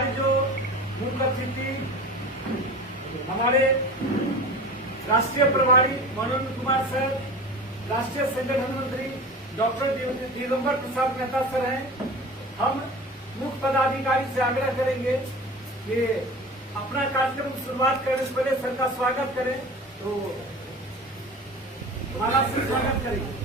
हमारी जो मुख्य अतिथि हमारे राष्ट्रीय प्रभारी मनोज कुमार सर, राष्ट्रीय संगठन मंत्री डॉक्टर दिगंबर प्रसाद मेहता सर हैं। हम मुख्य पदाधिकारी से आग्रह करेंगे कि अपना कार्यक्रम शुरुआत करने से पहले सर का स्वागत करें, तो हमारा से स्वागत करेंगे।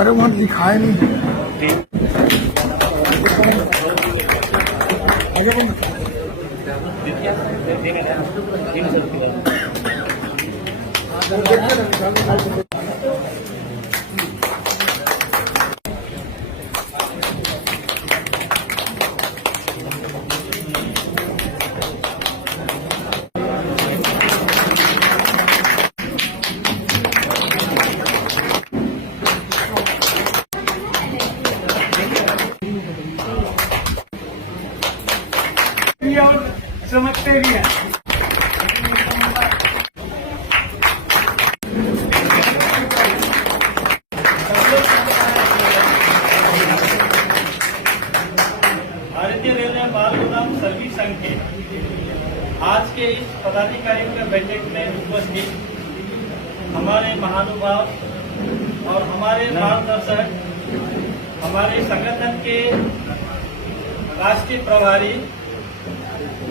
अरे वहाँ दिखाए नहीं। और समझते भी हैं। भारतीय रेलवे माल गोदाम सर्विस संघ के आज के इस पदाधिकारियों के बैठक में उपस्थित हमारे महानुभाव और हमारे मार्गदर्शक, हमारे संगठन के राष्ट्रीय प्रभारी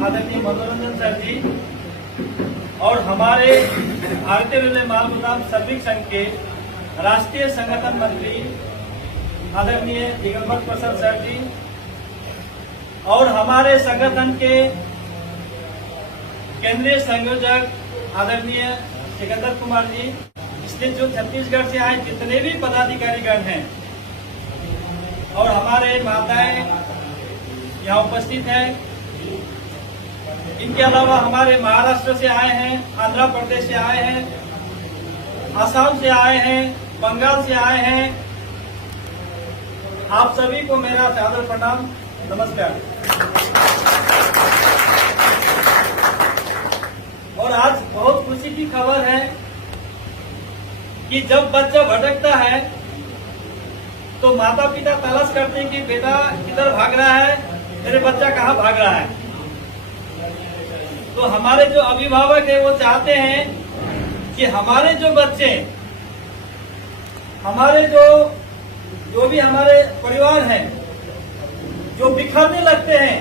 आदरणीय मनोरंजन सर जी और हमारे भारतीय रेलवे माल गोदाम श्रमिक संघ के राष्ट्रीय संगठन मंत्री आदरणीय दिगंबर प्रसाद सर जी और हमारे संगठन के केंद्रीय संयोजक आदरणीय सिकंदर कुमार जी, इसलिए जो छत्तीसगढ़ से आए जितने भी पदाधिकारीगण हैं और हमारे माताएं यहाँ उपस्थित हैं, इनके अलावा हमारे महाराष्ट्र से आए हैं, आंध्र प्रदेश से आए हैं, असम से आए हैं, बंगाल से आए हैं। आप सभी को मेरा सादर प्रणाम, नमस्कार। और आज बहुत खुशी की खबर है कि जब बच्चा भटकता है तो माता पिता तलाश करते हैं कि बेटा किधर भाग रहा है, मेरे बच्चा कहाँ भाग रहा है। तो हमारे जो अभिभावक है वो चाहते हैं कि हमारे जो बच्चे, हमारे जो भी हमारे परिवार हैं जो बिखरने लगते हैं,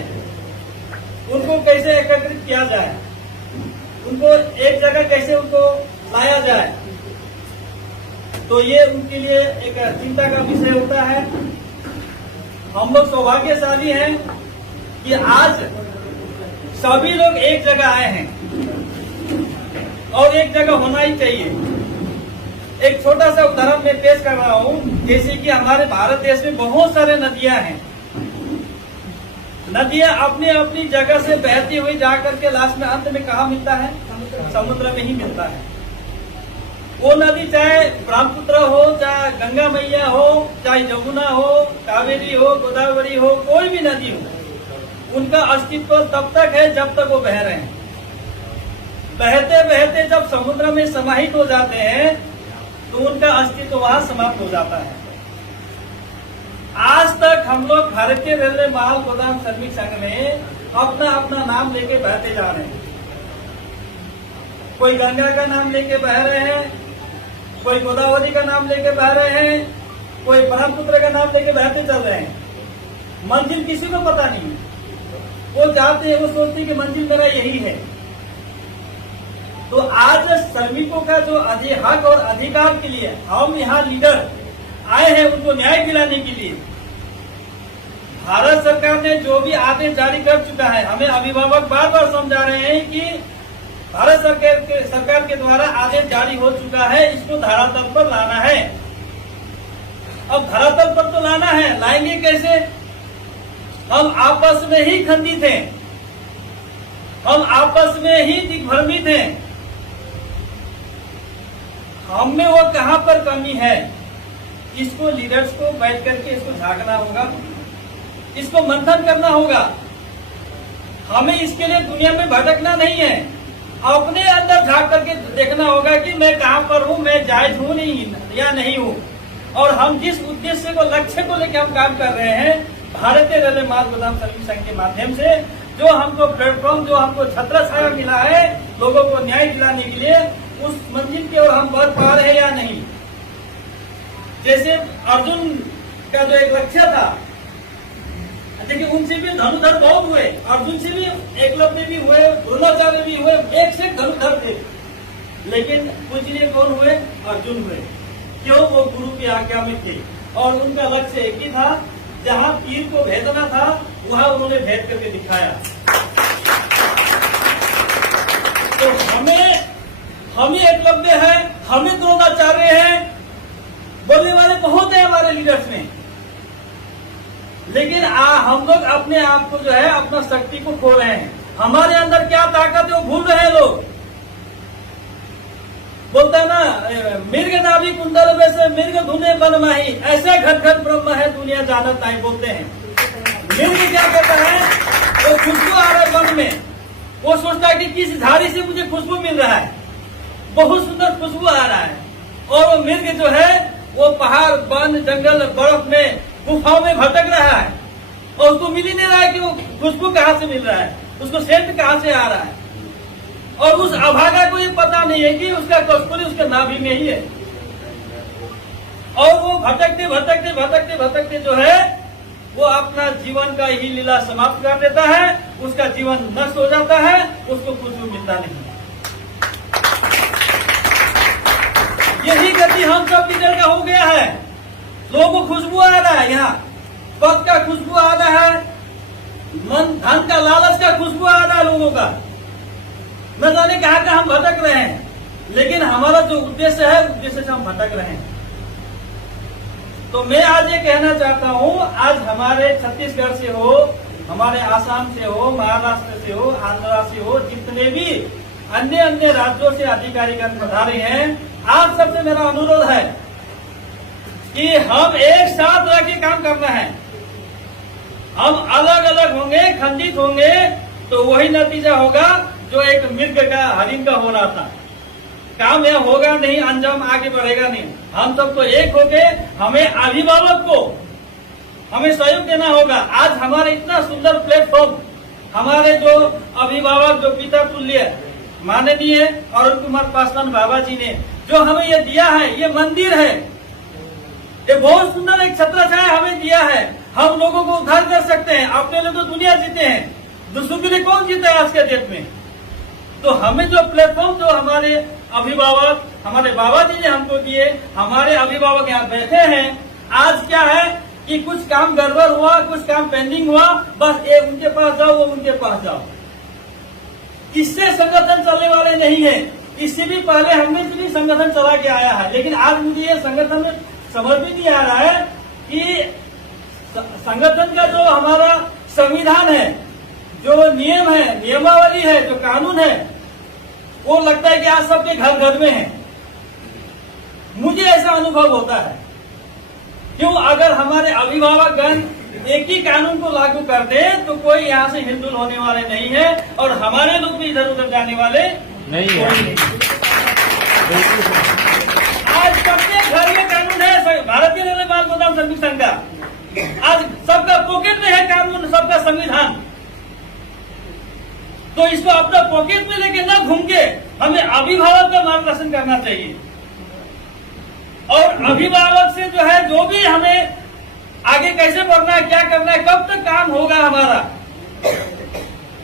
उनको कैसे एकत्रित किया जाए, उनको एक जगह कैसे उनको लाया जाए। तो ये उनके लिए एक चिंता का विषय होता है। हम लोग सौभाग्यशाली हैं कि आज सभी लोग एक जगह आए हैं और एक जगह होना ही चाहिए। एक छोटा सा उदाहरण मैं पेश कर रहा हूँ। जैसे कि हमारे भारत देश में बहुत सारे नदियां हैं। नदियां अपनी अपनी जगह से बहती हुई जाकर के लास्ट में अंत में कहाँ मिलता है? समुद्र में ही मिलता है। वो नदी चाहे ब्रह्मपुत्र हो, चाहे गंगा मैया हो, चाहे जमुना हो, कावेरी हो, गोदावरी हो, कोई भी नदी हो, उनका अस्तित्व तब तक है जब तक वो बह रहे हैं। बहते बहते जब समुद्र में समाहित हो जाते हैं तो उनका अस्तित्व वहां समाप्त हो जाता है। आज तक हम लोग भारतीय रेलवे माल गोदाम श्रमिक संघ में अपना अपना नाम लेके बहते जा रहे हैं। कोई गंगा का नाम लेके बह रहे हैं, कोई गोदावरी का नाम लेके बह रहे हैं, कोई ब्रह्मपुत्र का नाम लेके बहते चल रहे हैं। मंजिल किसी को पता नहीं है। वो चाहते हैं, वो सोचते हैं कि मंजिल मेरा यही है। तो आज श्रमिकों का जो हक और अधिकार के लिए हम यहाँ लीडर आए हैं, उनको न्याय दिलाने के लिए भारत सरकार ने जो भी आदेश जारी कर चुका है, हमें अभिभावक बार बार समझा रहे हैं कि भारत सरकार के द्वारा आदेश जारी हो चुका है, इसको धरातल पर लाना है। अब धरातल पर तो लाना है, लाएंगे कैसे? हम आपस में ही खंडित हैं, हम आपस में ही दिग्भ्रमित हैं। हम में वो कहां पर कमी है, इसको लीडर्स को बैठ करके इसको झांकना होगा, इसको मंथन करना होगा। हमें इसके लिए दुनिया में भटकना नहीं है, अपने अंदर झांक करके देखना होगा कि मैं कहां पर हूं, मैं जायज हूं नहीं या नहीं हूं। और हम जिस उद्देश्य को, लक्ष्य को लेकर हम काम कर रहे हैं, भारतीय रेलवे माल गोदाम श्रमिक संघ के माध्यम से जो हमको प्लेटफॉर्म, जो हमको छत्र छाया मिला है लोगों को न्याय दिलाने के लिए, उस मंजिल की ओर हम बढ़ पा रहे हैं या नहीं। जैसे अर्जुन का जो एक लक्ष्य था, देखिए उनसे भी धनुधर बहुत हुए, अर्जुन से भी एकलव्य भी हुए, द्रोणाचार्य भी हुए, एक से धनुधर थे, लेकिन पूजनीय कौन हुए? अर्जुन हुए। क्यों? वो गुरु की आज्ञा में थे और उनका लक्ष्य एक ही था, जहां तीर को भेदना था वहां उन्होंने भेद करके दिखाया। तो हम ही एकलव्य है, हम ही द्रोणाचार्य हैं, बोलने वाले बहुत है हमारे लीडर्स में, लेकिन हम लोग अपने आप को जो है, अपना शक्ति को खो रहे हैं। हमारे अंदर क्या ताकत है वो भूल रहे हैं लोग। बोलता है ना, मिर्ग नाभि कुंडल वैसे मिर्ग धुने बन माही, ऐसे घट घट ब्रह्म है दुनिया जानत नहीं, बोलते हैं। मिर्ग क्या कहता है? वो खुशबू आ रहा है मन में, वो सोचता है कि किस झाड़ी से मुझे खुशबू मिल रहा है, बहुत सुंदर खुशबू आ रहा है। और वो मिर्ग जो है वो पहाड़, वन, जंगल, बर्फ में, गुफाओं में भटक रहा है और उसको मिल ही नहीं रहा है कि वो खुशबू कहाँ से मिल रहा है, उसको सेंट कहाँ से आ रहा है। और उस अभागा को ये पता नहीं है कि उसका कस्तूरी उसके नाभि में ही है। और वो भटकते भटकते भटकते भटकते जो है वो अपना जीवन का ही लीला समाप्त कर देता है, उसका जीवन नष्ट हो जाता है, उसको कुछ भी मिलता नहीं। यही गति हम सब लीडर का हो गया है। लोगों को खुशबू आ रहा है, यहाँ पद का खुशबू आ रहा है, मन धन का, लालच का खुशबू आ रहा है लोगों का, न जाने कहाँ का हम भटक रहे हैं। लेकिन हमारा जो उद्देश्य है, उद्देश्य से हम भटक रहे हैं। तो मैं आज ये कहना चाहता हूँ, आज हमारे छत्तीसगढ़ से हो हमारे आसाम से हो, महाराष्ट्र से हो, आंध्रा से हो, जितने भी अन्य अन्य राज्यों से अधिकारीगण पधारे हैं, आप सबसे मेरा अनुरोध है कि हम एक साथ रह के काम करना है। हम अलग अलग होंगे, खंडित होंगे तो वही नतीजा होगा जो एक मृग का, हरिण का हो रहा था। काम यह होगा नहीं, अंजाम आगे बढ़ेगा नहीं। हम सबको एक होके हमें अभिभावक को हमें सहयोग देना होगा। आज हमारे इतना सुंदर प्लेटफॉर्म हमारे जो अभिभावक, जो पिता तुल्य माननीय अरुण कुमार पासवान बाबा जी ने जो हमें ये दिया है, ये मंदिर है, ये बहुत सुंदर एक छत्रछाया हमें दिया है। हम लोगों को उद्धार कर सकते हैं। अपने लिए तो दुनिया जीते हैं, दूसरों के लिए कौन जीता है आज के डेट में। तो हमें जो प्लेटफॉर्म जो हमारे अभिभावक, हमारे बाबा जी ने हमको दिए, हमारे अभिभावक यहाँ बैठे हैं। आज क्या है कि कुछ काम गड़बड़ हुआ, कुछ काम पेंडिंग हुआ, बस ये उनके पास जाओ, वो उनके पास जाओ। इससे संगठन चलने वाले नहीं है। इससे भी पहले हमने भी संगठन चला के आया है, लेकिन आज मुझे ये संगठन में समझ भी नहीं आ रहा है कि संगठन का जो हमारा संविधान है, जो नियम है, नियमावली है, जो कानून है, वो लगता है कि आज सबके घर घर में है। मुझे ऐसा अनुभव होता है। क्यों? अगर हमारे अभिभावकगण एक ही कानून को लागू कर दे तो कोई यहाँ से हिलजुल होने वाले नहीं है और हमारे लोग भी इधर उधर जाने वाले नहीं है। आज सबके घर में कानून है, भारतीय रेलवे माल गोदाम श्रमिक संघ का। आज सबका पॉकेट में है कानून, सबका संविधान। तो इसको अपना पॉकेट में लेके ना घूम के हमें अभिभावक का मार्गदर्शन करना चाहिए। और अभिभावक से जो है, जो भी हमें आगे कैसे बढ़ना है, क्या करना है, कब तक काम होगा हमारा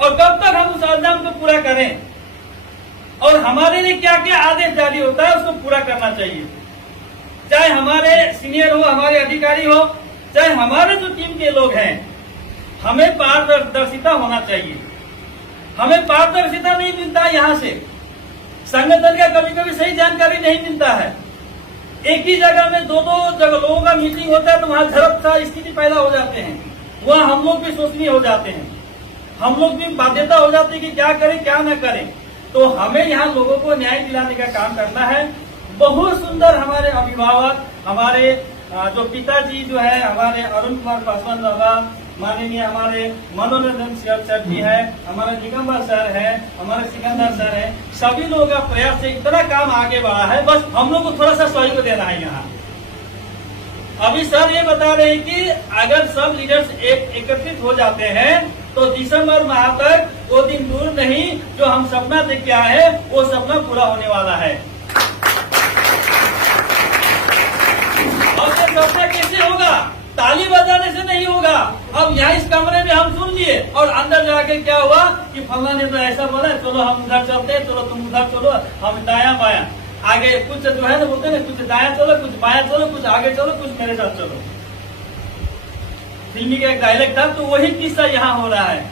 और कब तक हम उस अंजाम को पूरा करें और हमारे लिए क्या क्या आदेश जारी होता है उसको पूरा करना चाहिए। चाहे हमारे सीनियर हो, हमारे अधिकारी हो, चाहे हमारे जो टीम के लोग हैं, हमें पारदर्शिता होना चाहिए। हमें पारदर्शिता नहीं मिलता यहाँ से। संगठन का कभी कभी सही जानकारी नहीं मिलता है। एक ही जगह में दो जगह लोगों का मीटिंग होता है तो वहां झड़प सा स्थिति पैदा हो जाते हैं। वहां हम लोग भी सोचनीय हो जाते हैं, हम लोग भी बाध्यता हो जाती है कि क्या करें क्या न करें। तो हमें यहाँ लोगों को न्याय दिलाने का काम करना है। बहुत सुंदर हमारे अभिभावक, हमारे जो पिताजी जो है, हमारे अरुण कुमार पासवान बाबा, माननीय हमारे मनोरंजन सर जी है, हमारे दिगंबर सर है, हमारे सिकंदर सर है, सभी लोगों का प्रयास से इतना काम आगे बढ़ा है। बस हम लोग को थोड़ा सा सहयोग देना है यहाँ। अभी सर ये बता रहे हैं कि अगर सब लीडर्स एकत्रित हो जाते हैं तो दिसंबर माह तक वो दिन दूर नहीं जो हम सपना देख के आए हैं, वो सपना पूरा होने वाला है। और ये सपना कैसे होगा? ताली बजाने से नहीं होगा। अब यहाँ इस कमरे में हम सुन लिए और अंदर जाके क्या हुआ कि फल्ला ने तो ऐसा बोला, चलो हम उधर चलते हैं, चलो तुम उधर चलो, हम दाया बाया आगे, कुछ जो है ना बोलते हैं, कुछ दाया चलो, कुछ बाया चलो, कुछ आगे चलो, कुछ मेरे साथ चलो। फिल्मी का एक डायलॉग था, तो वही किस्सा यहाँ हो रहा है।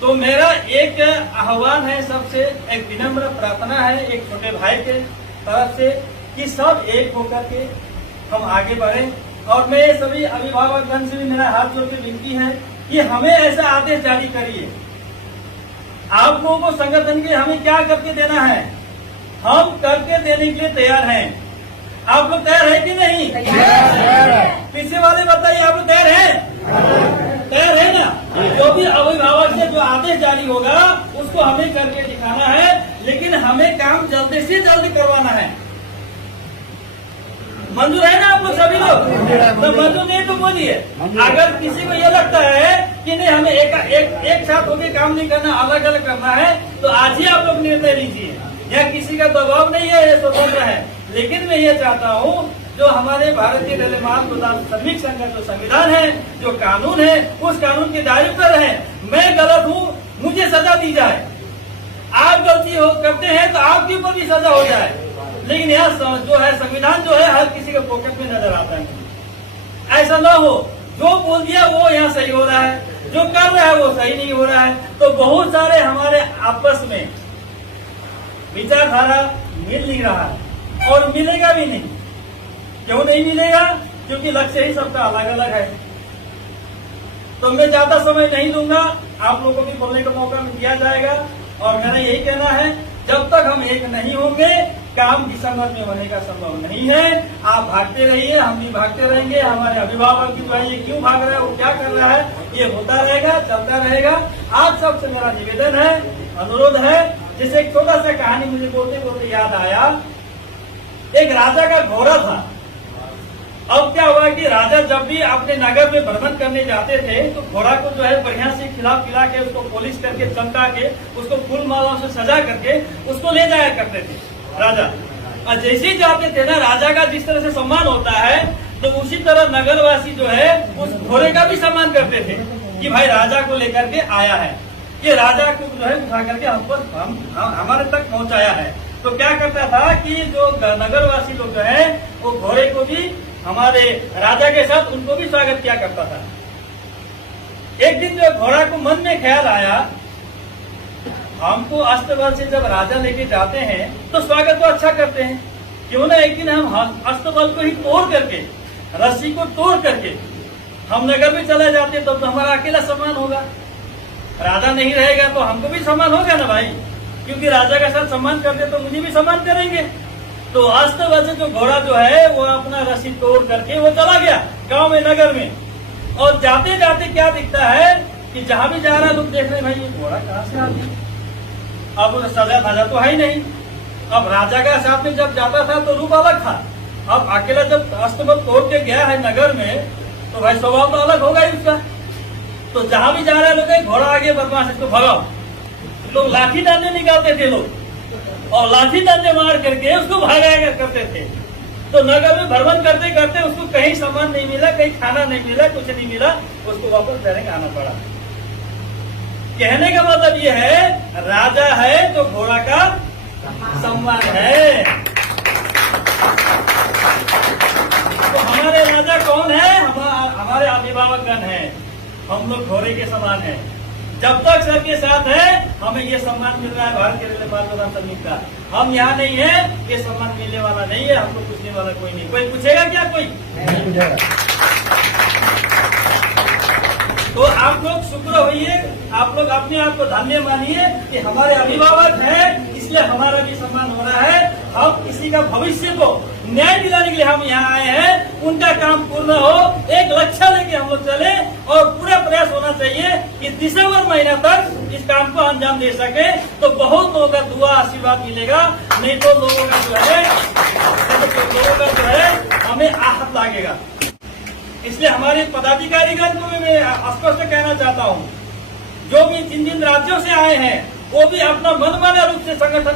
तो मेरा एक आह्वान है सबसे, एक विनम्र प्रार्थना है एक छोटे भाई के तरफ से कि सब एक होकर के हम आगे बढ़े। और मैं सभी अभिभावकगण से भी मेरा हाथ जोड़ के विनती है कि हमें ऐसा आदेश जारी करिए। आप लोगों को संगठन के हमें क्या करके देना है, हम करके देने के लिए तैयार हैं। आप लोग तैयार है कि नहीं? पीछे वाले बताइए, आप लोग तैयार हैं? तैयार है ना? जो भी अभिभावक से जो आदेश जारी होगा उसको हमें करके दिखाना है, लेकिन हमें काम जल्दी से जल्दी करवाना है। मंजूर है ना आप लोग सभी लोग? तो मंजूर नहीं तो बोलिए। अगर किसी को ये लगता है कि नहीं हमें एक साथ होकर काम नहीं करना, अलग अलग करना है, तो आज ही आप लोग निर्णय लीजिए। यह किसी का दबाव नहीं है, ये स्वतंत्र है। लेकिन मैं ये चाहता हूँ जो हमारे भारतीय रेलवे माल गोदाम श्रमिक संघ का जो संविधान है, जो कानून है, उस कानून के दायरे पर है। मैं गलत हूँ, मुझे सजा दी जाए। आप गलती हो करते हैं तो आपके ऊपर भी सजा हो जाए। लेकिन यह जो है संविधान जो है हर किसी के पॉकेट में नजर आता है। ऐसा ना हो, जो बोल दिया वो यहाँ सही हो रहा है, जो कर रहा है वो सही नहीं हो रहा है। तो बहुत सारे हमारे आपस में विचारधारा मिल नहीं रहा है और मिलेगा भी नहीं। क्यों नहीं मिलेगा? क्योंकि लक्ष्य ही सबका अलग अलग है। तो मैं ज्यादा समय नहीं दूंगा, आप लोगों को भी बोलने का मौका दिया जाएगा। और मेरा यही कहना है, जब तक हम एक नहीं होंगे काम दिसंबर में होने का संभव नहीं है। आप भागते रहिए, हम भी भागते रहेंगे। हमारे अभिभावक भी जो है ये क्यों भाग रहा है, वो क्या कर रहा है, ये होता रहेगा, चलता रहेगा। आप सबसे मेरा निवेदन है, अनुरोध है। जैसे एक छोटा सा कहानी मुझे बोलते बोलते याद आया। एक राजा का घोड़ा था। अब क्या हुआ कि राजा जब भी अपने नगर में भ्रमण करने जाते थे तो घोड़ा को जो है बढ़िया से खिला पिला के, उसको पॉलिश करके, चमका के, उसको फूल मालाओं से सजा करके उसको ले जाया करते थे राजा। और जैसे ही जाते थे ना, राजा का जिस तरह से सम्मान होता है तो उसी तरह नगरवासी जो है उस घोड़े का भी सम्मान करते थे कि भाई राजा को लेकर के आया है, ये राजा को जो है उठा करके हमारे तक पहुंचाया है। तो क्या करता था कि जो नगरवासी लोग जो है वो घोड़े को भी हमारे राजा के साथ उनको भी स्वागत किया करता था। एक दिन जो घोड़ा को मन में ख्याल आया, हमको अस्तबल से जब राजा लेके जाते हैं तो स्वागत तो अच्छा करते हैं, क्यों ना एक दिन हम अस्तबल को ही तोड़ करके, रस्सी को तोड़ करके हम नगर में चले जाते तो हमारा अकेला सम्मान होगा। राजा नहीं रहेगा तो हमको भी सम्मान होगा ना भाई, क्योंकि राजा के साथ सम्मान करते तो मुझे भी सम्मान करेंगे। तो अस्तबल से जो घोड़ा जो है वो अपना रस्सी तोड़ करके वो चला गया गांव में, नगर में। और जाते जाते क्या दिखता है कि जहां भी जा रहा है लोग देख रहे भाई ये घोड़ा कहाँ से आ गया। अब सजा धजा तो है ही नहीं। अब राजा का साथ में जब जाता था तो रूप अलग था, अब अकेला जब अस्तबल तोड़ के गया है नगर में तो भाई स्वभाव तो अलग होगा ही उसका। तो जहां भी जा रहा है लोग घोड़ा आगे बदमाश इसको भगाओ, लोग लाठी डंडे निकालते थे लोग, और लाठी डंडे मार करके उसको भगाया करते थे। तो नगर में भ्रमण करते करते उसको कहीं सामान नहीं मिला, कहीं खाना नहीं मिला, कुछ नहीं मिला, उसको वापस घर आना पड़ा। कहने का मतलब ये है, राजा है तो घोड़ा का सम्मान है। तो हमारे राजा कौन है? हमारे अभिभावकगण है। हम लोग घोड़े के समान है। जब तक सबके साथ है हमें ये सम्मान मिल रहा है भारत के रेलवे मार्ग प्रदान समिति का। हम यहाँ नहीं है, ये सम्मान मिलने वाला नहीं है, हमको पूछने वाला कोई नहीं। कोई पूछेगा क्या? कोई नहीं पूछेगा। तो आप लोग शुक्र होइए, आप लोग अपने आप को धन्य मानिए कि हमारे अभिभावक हैं, इसलिए हमारा भी सम्मान हो रहा है। हम किसी का भविष्य को न्याय दिलाने के लिए हम यहाँ आए हैं, उनका काम पूर्ण हो, एक लक्ष्य लेके हम लोग चले और पूरा प्रयास होना चाहिए कि दिसंबर महीना तक इस काम को अंजाम दे सके। तो बहुत लोगों का दुआ आशीर्वाद मिलेगा, नहीं तो लोगों का जो है हमें आहत लागेगा। इसलिए हमारे पदाधिकारीगण को भी मैं स्पष्ट कहना चाहता हूँ, जो भी जिन राज्यों से आए हैं वो भी अपना मनमाना रूप से संगठन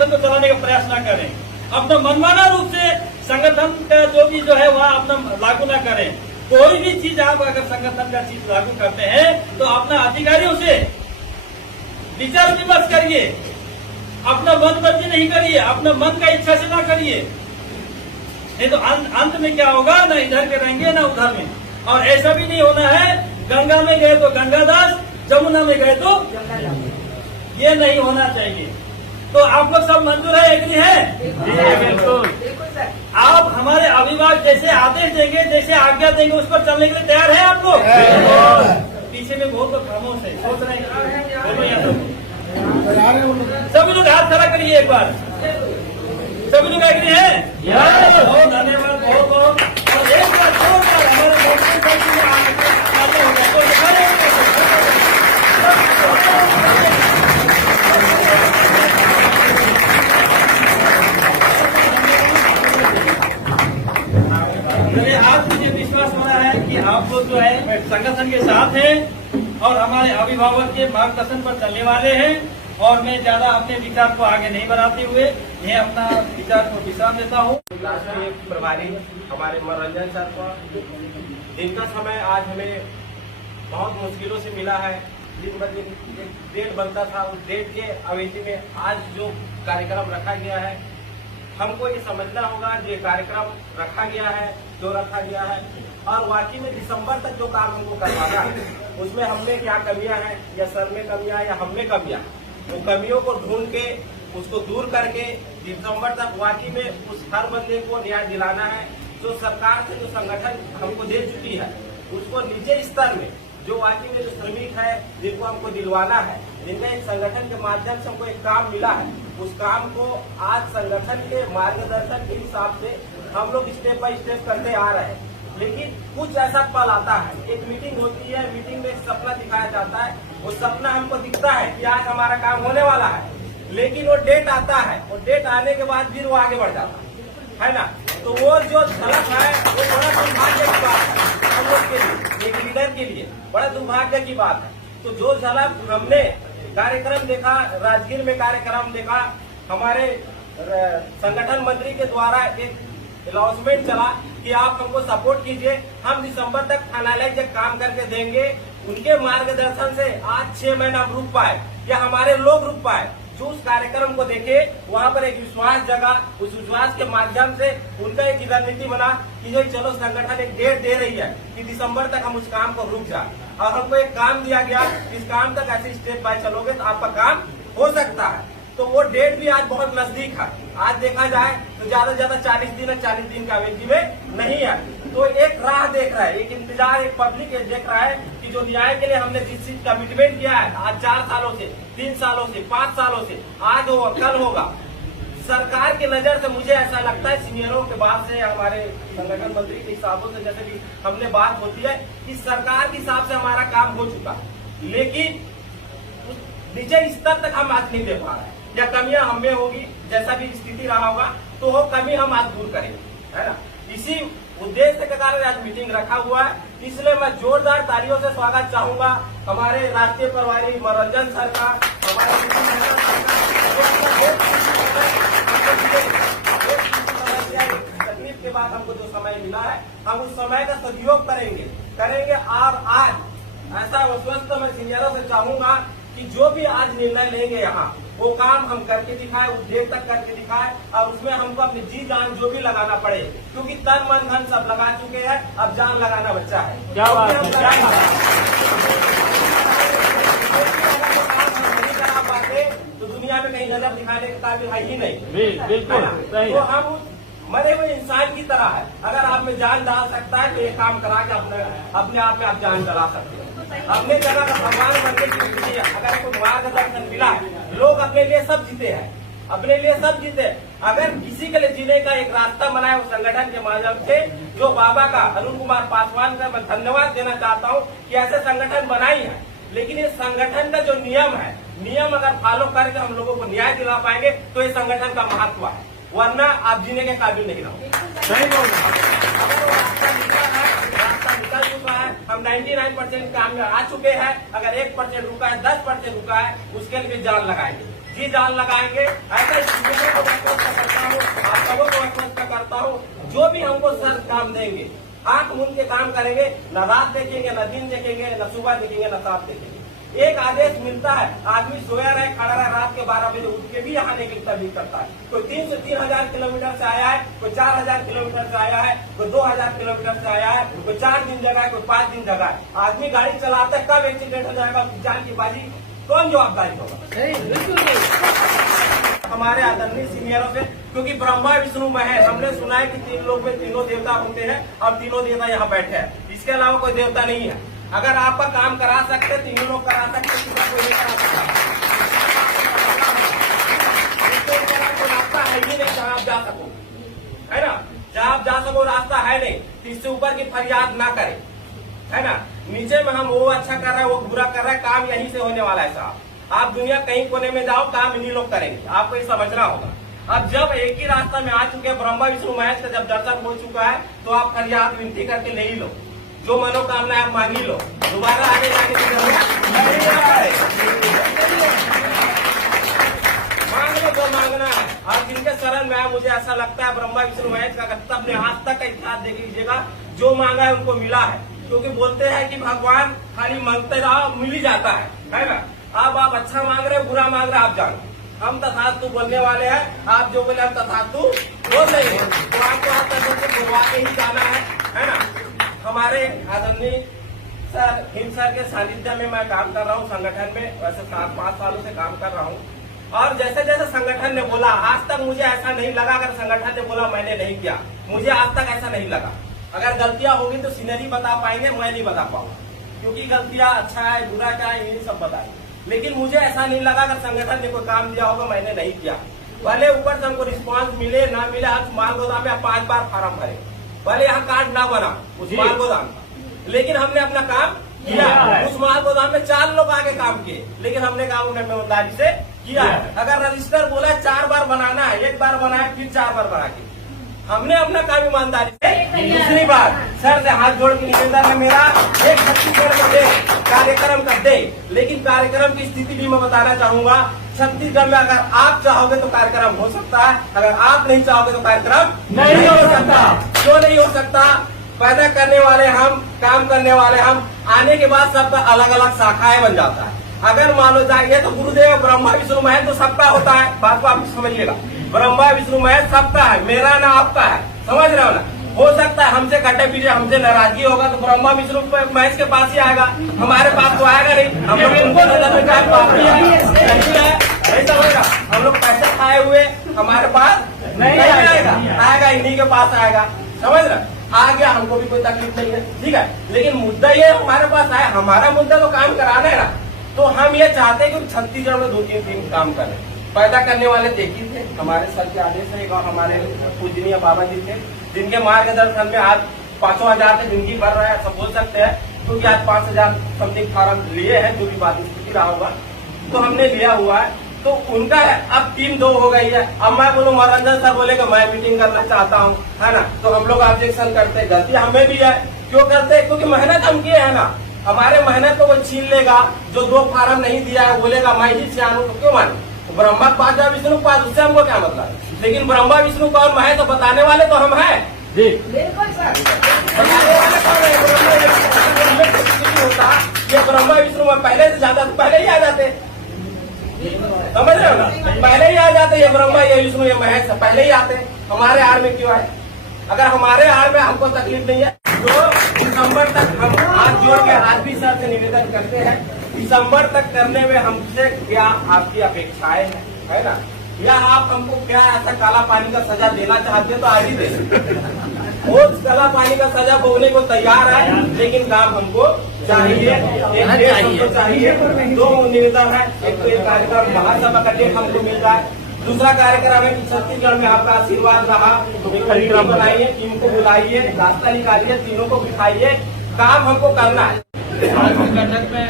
को चलाने का प्रयास न करें। अपना मनमाना रूप से संगठन का जो भी जो है वहाँ अपना लागू न करें। कोई भी चीज आप अगर संगठन का चीज लागू करते हैं तो अपना अधिकारियों से विचार विमर्श करिए, अपना मन मर्जी नहीं करिए, अपना मन का इच्छा से ना करिए, नहीं तो अंत में क्या होगा, ना इधर के रहेंगे ना उधर में। और ऐसा भी नहीं होना है, गंगा में गए तो गंगादास, जमुना में गए तो ये नहीं होना चाहिए। तो आप लोग सब मंजूर है, एग्री है? बिल्कुल। आप हमारे अभिभावक जैसे आदेश देंगे, जैसे आज्ञा देंगे, उस पर चलने के लिए तैयार है आप लोग? पीछे में बहुत लोग खामोश है, सोच रहे हैं, बोलो यहाँ सभी लोग हाथ खड़ा करिए एक बार। सभी लोग एग्री है? बहुत धन्यवाद, बहुत बहुत। और एक बार जोरदार हमारे आज मुझे विश्वास हो रहा है कि आप लोग जो है संगठन के साथ हैं और हमारे अभिभावक के मार्गदर्शन पर चलने वाले हैं। और मैं ज्यादा अपने विचार को आगे नहीं बढ़ाते हुए मैं अपना विचार को विश्राम देता हूँ। राष्ट्रीय प्रभारी हमारे मनोरंजन सर को दिन का समय आज हमें बहुत मुश्किलों से मिला है। दिन ब दिन एक डेट बनता था, उस डेट के अवधि में आज जो कार्यक्रम रखा गया है, हमको ये समझना होगा जो कार्यक्रम रखा गया है, जो रखा गया है, और वाकई में दिसंबर तक जो काम हमको करवाना है उसमें हमने क्या कमियां हैं, या सर में कमियां या हमने कमियां, वो कमियों को ढूंढ के उसको दूर करके दिसंबर तक वाकई में उस हर बंदे को न्याय दिलाना है। जो सरकार से जो संगठन हमको दे चुकी है उसको निजी स्तर में जो वाकई में जो श्रमिक है, जिनको हमको दिलवाना है, जिनका एक संगठन के माध्यम से हमको एक काम मिला है, उस काम को आज संगठन के मार्गदर्शन के हिसाब से हम लोग स्टेप बाय स्टेप करते आ रहे हैं। लेकिन कुछ ऐसा पल आता है, एक मीटिंग होती है, मीटिंग में एक सपना दिखाया जाता है, वो सपना हमको दिखता है कि आज हमारा काम होने वाला है, लेकिन वो डेट आता है, वो डेट आने के बाद फिर वो आगे बढ़ जाता है ना। तो वो जो झलक है वो बड़ा दुर्भाग्य की बात है हम लोग के लिए, एक लीडर के लिए बड़ा दुर्भाग्य की बात है। तो जो झलक हमने कार्यक्रम देखा, राजगीर में कार्यक्रम देखा, हमारे संगठन मंत्री के द्वारा एक अनाउंसमेंट चला कि आप हमको सपोर्ट कीजिए, हम दिसंबर तक फाइनलाइज काम करके देंगे। उनके मार्गदर्शन से आज 6 महीना हम रुक पाए या हमारे लोग रुक पाए। जो उस कार्यक्रम को देखे वहाँ पर एक विश्वास जगा, उस विश्वास के माध्यम से उनका एक रणनीति बना कि जो चलो संगठन एक डेट दे रही है कि दिसंबर तक हम उस काम को रुक जाए, और हमको एक काम दिया गया, इस काम तक ऐसे स्टेप बाय चलोगे तो आपका काम हो सकता है। तो वो डेट भी आज बहुत नजदीक है। आज देखा जाए तो ज्यादा से ज्यादा 40 दिन है, 40 दिन का अवधि में नहीं है। तो एक राह देख रहा है, एक इंतजार, एक पब्लिक देख रहा है कि जो न्याय के लिए हमने जिस चीज कमिटमेंट किया है आज 4 सालों से, 3 सालों से, 5 सालों से, आज होगा, कल होगा। सरकार की नजर से मुझे ऐसा लगता है, सीनियरों के बात से, हमारे संगठन मंत्री के हिसाबों से जैसे भी हमने बात होती है कि सरकार के हिसाब से हमारा काम हो चुका है, लेकिन नीचे स्तर तक हम आज नहीं दे पा रहे हैं, या कमियां हमें होगी, जैसा भी स्थिति रहा होगा तो वो कमी हम आज दूर करेंगे, है ना। इसी उद्देश्य के कारण आज मीटिंग रखा हुआ है, इसलिए मैं जोरदार तालियों से स्वागत चाहूंगा हमारे राष्ट्रीय प्रभारी मनोरंजन सर का, हमारे तकलीफ के बाद हमको जो समय मिला है, हम उस समय का सदुपयोग करेंगे। और आज ऐसा आश्वस्त मैं सीनियरों से चाहूंगा कि जो भी आज निर्णय लेंगे यहाँ, वो काम हम करके दिखाए, उस डेट तक करके दिखाए, और उसमें हमको अपनी जी जान जो भी लगाना पड़े, क्योंकि तन मन धन सब लगा चुके हैं, अब जान लगाना बच्चा है। क्या बात है, क्या बात नहीं करा पाते तो दुनिया में कहीं नजर दिखाने के काबिल है ही नहीं। बिल्कुल सही। तो हम मरे हुए इंसान की तरह है, अगर आप में जान डाल सकता है तो ये काम करा के अपने आप में आप जान डला सकते हैं। अपने जगह का भगवान बनने की स्थिति, अगर कोई मार्गदर्शन मिला है, लोग अपने लिए सब जीते हैं, अपने लिए सब जीते। अगर किसी के लिए जीने का एक रास्ता बनाए उस संगठन के माध्यम से, जो बाबा का अरुण कुमार पासवान का मैं धन्यवाद देना चाहता हूँ कि ऐसे संगठन बनाई है। लेकिन इस संगठन का जो नियम है, नियम अगर फॉलो करके हम लोगों को न्याय दिला पाएंगे तो ये संगठन का महत्व है, वरना आप जीने के काबिल नहीं रहोगे। सही बोल रहे रास्ता निकल चुका है, हम 99% काम में आ चुके हैं। अगर 1% रुका है, 10% रुका है, उसके लिए जान लगाएंगे, जी जान लगाएंगे। ऐसा को करता हूँ, आप सबों को आश्वस्त करता हूँ, जो भी हमको सर काम देंगे, आंख मूंद के काम करेंगे, न रात देखेंगे, न दिन देखेंगे, न सुबह देखेंगे, न शाम देखेंगे। एक आदेश मिलता है, आदमी सोया रहे, खड़ा रहे, रात के 12 बजे उठ के भी आने की तबलीग करता है। कोई 3 से 3,000 किलोमीटर से आया है, कोई 4,000 किलोमीटर से आया है, कोई 2,000 किलोमीटर से आया है, कोई 4 दिन जगह है, कोई 5 दिन जगह है। आदमी गाड़ी चलाता है, कब एक्सीडेंट हो जाएगा, जान की बाजी कौन जवाबदारी होगा? हमारे आदरणीय सीनियरों से, क्योंकि ब्रह्मा विष्णु महेश, हमने सुना है कि 3 लोग में तीनों देवता होते हैं, और तीनों देवता यहाँ बैठे हैं, इसके अलावा कोई देवता नहीं है। अगर आपका काम करा सकते, तीनों लोग करा सकते, कोई नहीं करा सकता। रास्ता है ही नहीं जहाँ आप जा सको, है ना, जहाँ आप जा सको रास्ता है नहीं, तो इससे ऊपर की फरियाद ना करें, है ना। नीचे में हम वो अच्छा कर रहे हैं, वो बुरा कर रहे हैं, काम यहीं से होने वाला है साहब। आप दुनिया कहीं कोने में जाओ, काम इन्हीं लोग करेंगे, आपको ये समझना होगा। अब जब एक ही रास्ता में आ चुके हैं, ब्रह्मा विष्णु महेश का जब दर्शन हो चुका है, तो आप फरियाद विनती करके ले ही लो, जो मनोकामना आप मांगी लो, दोबारा आगे जाने की जरूरत नहीं। मांग लो जो मांगना है, और जिनके शरण में है, मुझे ऐसा लगता है ब्रह्मा विष्णु महेश का अपने आज तक का इतिहास देख लीजिएगा, जो मांगा है उनको मिला है। क्योंकि बोलते हैं कि भगवान खाली मांगते रहो, मिल ही जाता है ना। अब आप अच्छा मांग रहे, बुरा मांग रहे, आप जानो, हम तथास्तु बोलने वाले हैं, आप जो बोले हम तथास्तु बोल देंगे, तो आपको हाथ तक बोलवा के ही जाना है ना। हमारे आदरणीय सर हिंद सर के सानिध्य में मैं काम कर रहा हूँ संगठन में, वैसे 7-5 सालों से काम कर रहा हूँ, और जैसे जैसे संगठन ने बोला, आज तक मुझे ऐसा नहीं लगा, अगर संगठन ने बोला मैंने नहीं किया, मुझे आज तक ऐसा नहीं लगा। अगर गलतियां होगी तो सीनियर ही बता पाएंगे, मैं नहीं बता पाऊंगा। क्योंकि गलतियां अच्छा है बुरा क्या है यही सब बताए। लेकिन मुझे ऐसा नहीं लगा अगर संगठन ने कोई काम दिया होगा मैंने नहीं किया। भले ऊपर से हमको रिस्पांस मिले ना मिले, आज माल गोदाम में 5 बार फार्म भरे, भले यहाँ कार्ड ना बना उस माल गोदाम का, लेकिन हमने अपना काम किया है। उस माल गोदाम में 4 लोग आगे काम किए, लेकिन हमने काम उन्हें ईमानदारी से किया है। अगर रजिस्टर बोला 4 बार बनाना है, 1 बार बनाया फिर 4 बार बना के हमने अपना काम ईमानदारी से। दूसरी बात, सर से हाथ जोड़ के निवेदन है मेरा, एक छत्तीसगढ़ में दे कार्यक्रम कर दे, लेकिन कार्यक्रम की स्थिति भी मैं बताना चाहूंगा। छत्तीसगढ़ में अगर आप चाहोगे तो कार्यक्रम हो सकता है, अगर आप नहीं चाहोगे तो कार्यक्रम नहीं हो सकता। क्यों नहीं हो सकता? पैदा करने वाले हम, काम करने वाले हम, आने के बाद सबका अलग अलग शाखाएं बन जाता है। अगर मान लो जाइए तो गुरुदेव ब्रह्मा विष्णु महेश तो सबका होता है, बात को आप समझिएगा। ब्रह्मा विष्णु महेश सबका है, मेरा ना आपका है, समझ रहे हो ना। हो सकता है हमसे कटे पीछे हमसे नाराजगी होगा तो ब्रह्मा विष्णु महेश के पास ही आएगा, हमारे पास तो आएगा नहीं। हम लोग उनको नजर में क्या पाप नहीं समझ रहा, हम लोग पैसे खाए हुए हमारे पास नहीं आएगा, इन्हीं के पास आएगा, समझ रहे। आ गया हमको भी कोई तकलीफ नहीं है, ठीक है। लेकिन मुद्दा ये हमारे पास आया, हमारा मुद्दा तो काम कराना है ना। तो हम ये चाहते हैं कि छत्तीसगढ़ में 2-3 दिन काम करें। पैदा करने वाले देखिए थे हमारे सर के आदेश से, हमारे पूजनीय बाबा जी थे, जिनके मार्गदर्शन में आज 500 हजार से जिंदगी बढ़ रहा है, सब बोल सकते हैं, क्योंकि आज 5000 समथिंग फार्म लिए हैं, जो भी बात स्थिति रहा होगा तो हमने लिया हुआ है। तो उनका है, अब टीम 2 हो गई है। अब मैं बोलूँ मनोरंजन सर बोलेगा मैं मीटिंग करना चाहता हूँ, है ना, तो हम लोग ऑब्जेक्शन करते हैं। गलती हमें भी है, क्यों करते हैं? क्योंकि मेहनत हम किए है ना। हमारे मेहनत को वो छीन लेगा, जो 2 फार्म नहीं दिया है बोलेगा मैं ही सियान हूँ, तो क्यों माने? तो ब्रह्मा के पास या विष्णु के पास, उससे हमको क्या मतलब है? लेकिन ब्रह्मा विष्णु कौन महेश तो बताने वाले तो हम हैं जी, बताने वाले कौन है? होता ये ब्रह्मा विष्णु में पहले से ज्यादा तो पहले ही आ जाते, समझ रहे हो ना, पहले ही आ जाते। ये ब्रह्मा ये विष्णु ये महेश पहले ही आते, हमारे आड़ में क्यों है? अगर हमारे आड़ में हमको तकलीफ नहीं है तो दिसंबर तक हम हाथ जोड़ के आज भी सर से निवेदन करते हैं, दिसंबर तक करने में हमसे क्या आपकी अपेक्षाएं है ना, या आप हमको क्या ऐसा काला पानी का सजा देना चाहते तो आज ही दे। वो काला पानी का सजा भोगने को तैयार है, लेकिन काम हमको चाहिए, एक डेट हमको चाहिए। 2 निवेदन है, एक तो एक कार्यक्रम महासभा का डेट हमको मिल रहा है, दूसरा कार्यक्रम है कि छत्तीसगढ़ में आपका आशीर्वाद रहा, कार्यक्रम बनाइए, टीम को बुलाइए, रास्ता निकालिए, तीनों को बिठाइए, काम हमको करना है। आज की बैठक में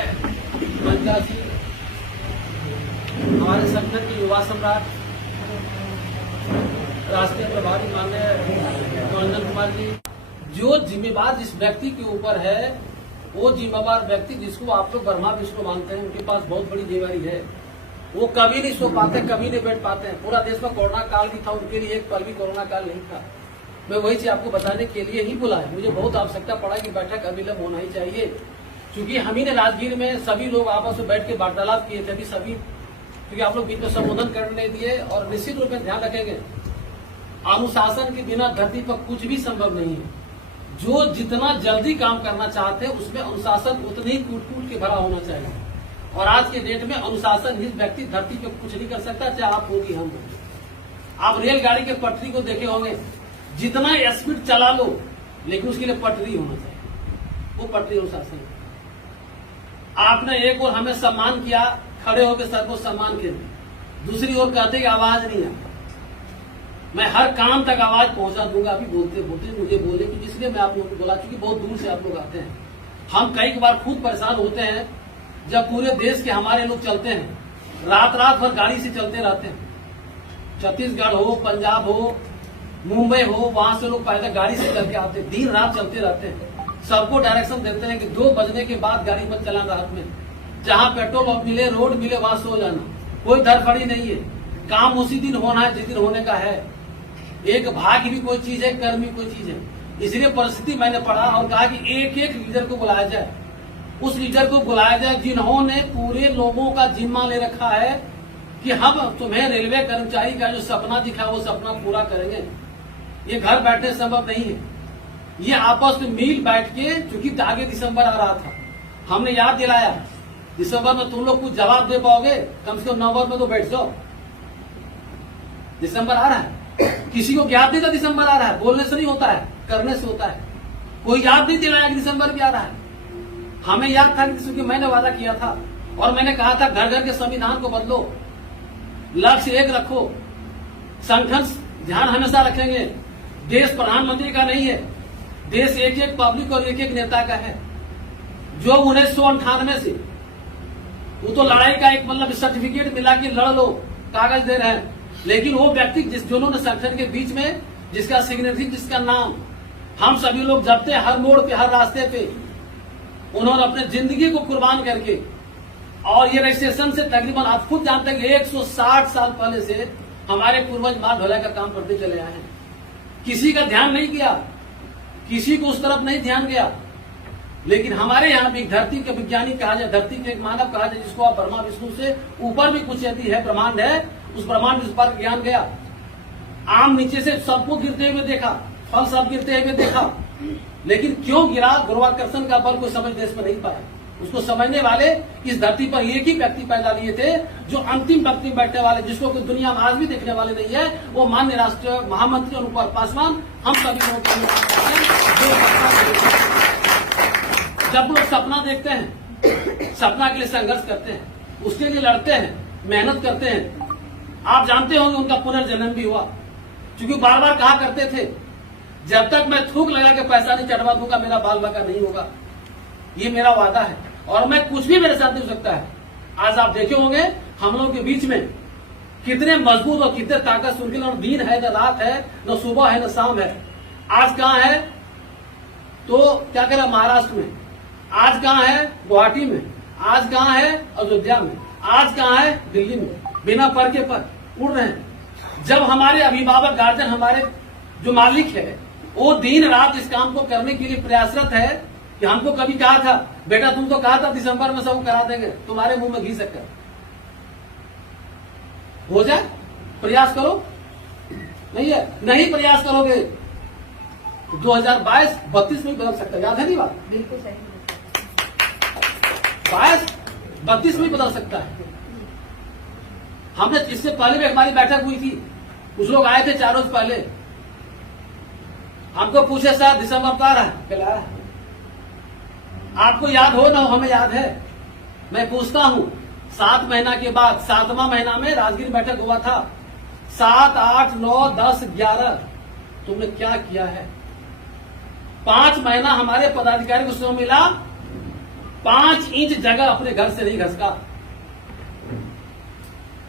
हमारे संगठन के युवा सम्राट राष्ट्रीय प्रभारी माननीय मनोरंजन कुमार जी, जो जिम्मेवार जिस व्यक्ति के ऊपर है, वो जिम्मेवार व्यक्ति जिसको आप लोग ब्रह्मा विष्णु मानते हैं, उनके पास बहुत बड़ी जिम्मेवारी है। वो कभी नहीं सो पाते, कभी नहीं बैठ पाते हैं। पूरा देश में कोरोना काल भी था, उनके लिए एक पल भी कोरोना काल नहीं था। मैं वही चीज आपको बताने के लिए ही बुलाया, मुझे बहुत आवश्यकता पड़ा कि बैठक अविलंब होना ही चाहिए, क्योंकि हम ही ने राजगीर में सभी लोग आपस में बैठ के वार्तालाप किए थे कि सभी, क्योंकि आप लोग बीच में संबोधन करने दिए, और निश्चित रूप में ध्यान रखेंगे अनुशासन के बिना धरती पर कुछ भी संभव नहीं है। जो जितना जल्दी काम करना चाहते हैं उसमें अनुशासन उतने ही कूट के भरा होना चाहिए, और आज के डेट में अनुशासन ही व्यक्ति धरती पे कुछ नहीं कर सकता, चाहे आप होगी हम हो। आप रेलगाड़ी के पटरी को देखे होंगे, जितना स्पीड चला लो लेकिन उसके लिए पटरी होना चाहिए, वो पटरी अनुशासन है। आपने एक और हमें सम्मान किया, खड़े होकर सर को सम्मान किया, दूसरी ओर कहते कि आवाज नहीं है। मैं हर काम तक आवाज पहुंचा दूंगा, अभी बोलते बोलते मुझे बोले कि इसलिए मैं आप लोगों को बोला, क्योंकि बहुत दूर से आप लोग आते हैं। हम कई बार खुद परेशान होते हैं जब पूरे देश के हमारे लोग चलते हैं, रात भर गाड़ी से चलते रहते हैं, छत्तीसगढ़ हो, पंजाब हो, मुंबई हो, वहां से लोग पैदल गाड़ी से चल के आते हैं, दिन रात चलते रहते हैं। सबको डायरेक्शन देते हैं कि 2 बजने के बाद गाड़ी मत चलाना, रात में जहां पेट्रोल पंप मिले, रोड मिले, वहां सो जाना, कोई धरफड़ी नहीं है। काम उसी दिन होना है जिस दिन होने का है। एक भाग्य भी कोई चीज है, कर्म भी कोई चीज है। इसलिए परिस्थिति मैंने पढ़ा और कहा कि एक एक लीडर को बुलाया जाए, उस लीडर को बुलाया जाए जिन्होंने पूरे लोगों का जिम्मा ले रखा है कि हम तुम्हें रेलवे कर्मचारी का जो सपना दिखा वो सपना पूरा करेंगे। ये घर बैठने संभव नहीं है, ये आपस में मिल बैठ के, चूंकि आगे दिसंबर आ रहा था, हमने याद दिलाया दिसंबर में तुम लोग कुछ जवाब दे पाओगे, कम से कम नवंबर में तो बैठ जाओ। दिसंबर आ रहा है, किसी को याद नहीं था दिसंबर आ रहा है, बोलने से नहीं होता है, करने से होता है। कोई याद नहीं दिलाया कि दिसंबर भी आ रहा है। हमें याद था कि मैंने वादा किया था और मैंने कहा था घर घर के संविधान को बदलो, लक्ष्य एक रखो, संगठन ध्यान हमेशा रखेंगे। देश प्रधानमंत्री का नहीं है, देश एक एक पब्लिक और एक एक नेता का है। जो 1998 से वो तो लड़ाई का एक मतलब सर्टिफिकेट मिला कि लड़ लो, कागज दे रहे हैं, लेकिन वो व्यक्ति जिन्होंने संगठन के बीच में जिसका सिग्नेचर, जिसका नाम हम सभी लोग जपते हैं हर मोड़ पे, हर रास्ते पे, उन्होंने अपने जिंदगी को कुर्बान करके, और ये रजिस्ट्रेशन से तकरीबन आप खुद जानते हैं कि 160 साल पहले से हमारे पूर्वज माल ढुलाई का काम करते चले आए हैं। किसी का ध्यान नहीं किया, किसी को उस तरफ नहीं ध्यान गया, लेकिन हमारे यहाँ भी धरती के विज्ञानी कहा जाए, धरती के एक मानव कहा जाए, जिसको आप ब्रह्मा विष्णु से ऊपर भी कुछ यदि है ब्रह्मांड है, उस ब्रह्मांड में पर ज्ञान गया। आम नीचे से सबको गिरते हुए देखा, फल सब गिरते हुए देखा, लेकिन क्यों गिरा? गुरुत्वाकर्षण का बल को समझ देश में नहीं पाया। उसको समझने वाले इस धरती पर एक ही व्यक्ति पैदा लिए थे, जो अंतिम व्यक्ति बैठने वाले, जिसको कोई दुनिया में आज भी देखने वाले नहीं है, वो माननीय राष्ट्रीय महामंत्री अनुपम पासवान। हम सभी लोग जब लोग सपना देखते हैं, सपना के लिए संघर्ष करते हैं, उसके लिए लड़ते हैं, मेहनत करते हैं। आप जानते होंगे उनका पुनर्जन्म भी हुआ, क्योंकि बार बार कहा करते थे, जब तक मैं थूक लगा के पैसा नहीं चढ़वा दूंगा मेरा बाल बका नहीं होगा। ये मेरा वादा है और मैं कुछ भी मेरे साथ नहीं हो सकता है। आज आप देखे होंगे हम लोगों के बीच में कितने मजबूत और कितने ताकत सुन के, न दिन है न रात है, न सुबह है न शाम है। आज कहाँ है तो क्या कह रहा महाराष्ट्र में, आज कहाँ है गुवाहाटी में, आज कहाँ है अयोध्या में, आज कहाँ है दिल्ली में, बिना पर के पर उड़ रहे हैं। जब हमारे अभिभावक गार्जियन, हमारे जो मालिक है, वो दिन रात इस काम को करने के लिए प्रयासरत है। कि हमको कभी कहा था, बेटा तुम तो कहा था दिसंबर में सब करा देंगे, तुम्हारे मुंह में घी शक्कर, हो जाए, प्रयास करो। नहीं है, नहीं प्रयास करोगे तो 2022 32 में बदल सकता है। याद है नहीं बात? बिल्कुल सही। 22 32 में बदल सकता है। हमने इससे पहले भी हमारी बैठक हुई थी, कुछ लोग आए थे 4 रोज पहले, हमको पूछे सर दिसंबर का रहा है, आपको याद हो ना हो, हमें याद है। मैं पूछता हूं, 7 महीना के बाद 7वां महीना में राजगीर बैठक हुआ था, 7, 8, 9, 10, 11 तुमने क्या किया है? 5 महीना हमारे पदाधिकारी को समय मिला, 5 इंच जगह अपने घर से नहीं घसका,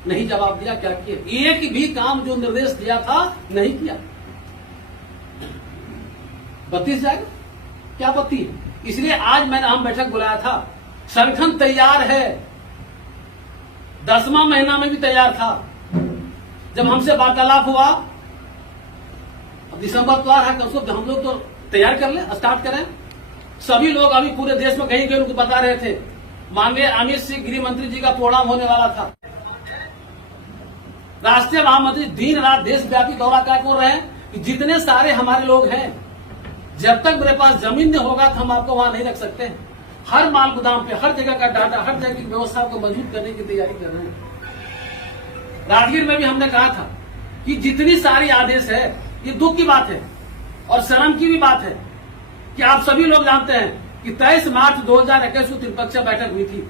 नहीं जवाब दिया। क्या किया? एक भी काम जो निर्देश दिया था नहीं किया। 32 जाएगा, क्या आपत्ति है? इसलिए आज मैंने हम बैठक बुलाया था। संगठन तैयार है, 10वां महीना में भी तैयार था। जब हमसे वार्तालाप हुआ, अब दिसंबर तो आ रहा है, कम से कम हम लोग तो तैयार कर लें, स्टार्ट करें। सभी लोग अभी पूरे देश में कहीं कहीं उनको बता रहे थे, माननीय अमित सिंह गृह मंत्री जी का प्रोग्राम होने वाला था। राष्ट्रीय महामंत्री दिन रात देशव्यापी दौरा कर रहे हैं कि जितने सारे हमारे लोग हैं, जब तक मेरे पास जमीन नहीं होगा तो हम आपको वहां नहीं रख सकते हैं। हर माल गोदाम पे हर जगह का डाटा, हर जगह की व्यवस्था को मजबूत करने की तैयारी कर रहे हैं। राजगीर में भी हमने कहा था कि जितनी सारी आदेश है, ये दुख की बात है और शर्म की भी बात है कि आप सभी लोग जानते हैं कि 23 मार्च 2021 को त्रिपक्षीय बैठक हुई थी।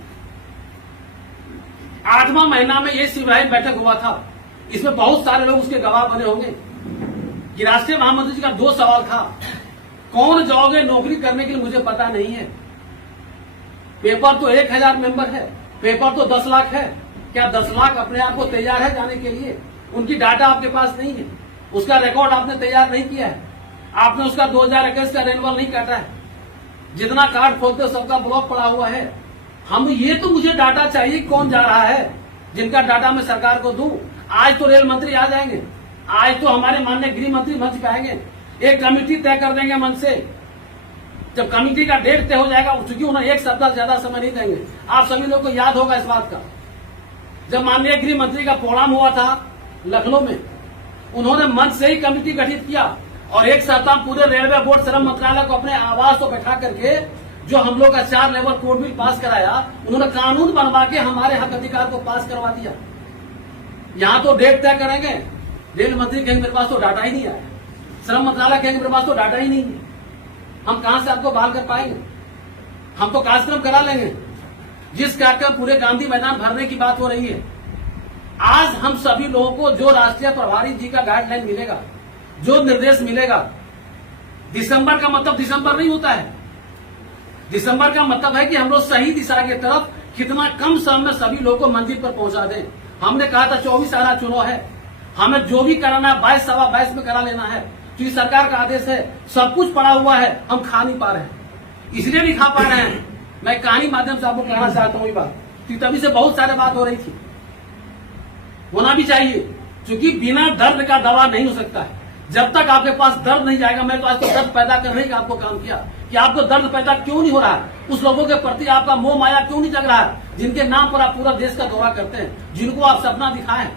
8वां महीना में ये शिवराय बैठक हुआ था। इसमें बहुत सारे लोग उसके गवाह बने होंगे कि राष्ट्रीय महामंत्री जी का 2 सवाल था, कौन जाओगे नौकरी करने के लिए मुझे पता नहीं है। पेपर तो 1000 मेंबर है, पेपर तो 10 लाख है। क्या 10 लाख अपने आप को तैयार है जाने के लिए? उनकी डाटा आपके पास नहीं है, उसका रिकॉर्ड आपने तैयार नहीं किया है, आपने उसका 2021 का रेनुअल नहीं काटा है। जितना कार्ड खोलते सबका ब्लॉक पड़ा हुआ है। हम ये तो मुझे डाटा चाहिए कौन जा रहा है, जिनका डाटा मैं सरकार को दूं। आज तो रेल मंत्री आ जाएंगे, आज तो हमारे माननीय गृह मंत्री मंच पे आएंगे, एक कमेटी तय कर देंगे मन से। जब कमेटी का डेट तय हो जाएगा, चूंकि उन्हें 1 सप्ताह से ज्यादा समय नहीं देंगे। आप सभी लोग को याद होगा इस बात का, जब माननीय गृह मंत्री का प्रोग्राम हुआ था लखनऊ में, उन्होंने मंच से ही कमेटी गठित किया और 1 सप्ताह पूरे रेलवे बोर्ड श्रम मंत्रालय को अपने आवास को बैठा करके जो हम लोग का 4 लेवल कोड बिल पास कराया, उन्होंने कानून बनवा के हमारे हक अधिकार को पास करवा दिया। यहाँ तो डेट तय करेंगे, रेल मंत्री कहेंगे मेरे पास तो डाटा ही नहीं आया, श्रम मंत्रालय कहेंगे मेरे पास तो डाटा ही नहीं है, हम कहां से आपको बहाल कर पाएंगे? हम तो कार्यक्रम करा लेंगे। जिस कार्यक्रम पूरे गांधी मैदान भरने की बात हो रही है, आज हम सभी लोगों को जो राष्ट्रीय प्रभारी जी का गाइडलाइन मिलेगा, जो निर्देश मिलेगा, दिसंबर का मतलब दिसंबर नहीं होता है। दिसंबर का मतलब है कि हम लोग सही दिशा की तरफ कितना कम समय में सभी लोगों को मंजिल पर पहुंचा दें। हमने कहा था 24 साल चुनाव है, हमें जो भी कराना है 22 सवा 22 में करा लेना है, क्योंकि सरकार का आदेश है, सब कुछ पड़ा हुआ है, हम खा नहीं पा रहे हैं, इसलिए नहीं खा पा रहे हैं। मैं कहानी माध्यम से आपको कहना चाहता हूँ ये बात, क्योंकि तभी से बहुत सारे बात हो रही थी, होना भी चाहिए, क्योंकि बिना दर्द का दवा नहीं हो सकता है। जब तक आपके पास दर्द नहीं जाएगा, मैं तो आज तो दर्द पैदा करने का आपको काम किया कि आपको दर्द पैदा क्यों नहीं हो रहा है, उस लोगों के प्रति आपका मोह माया क्यों नहीं जग रहा है, जिनके नाम पर आप पूरा देश का दौरा करते हैं, जिनको आप सपना दिखाएं,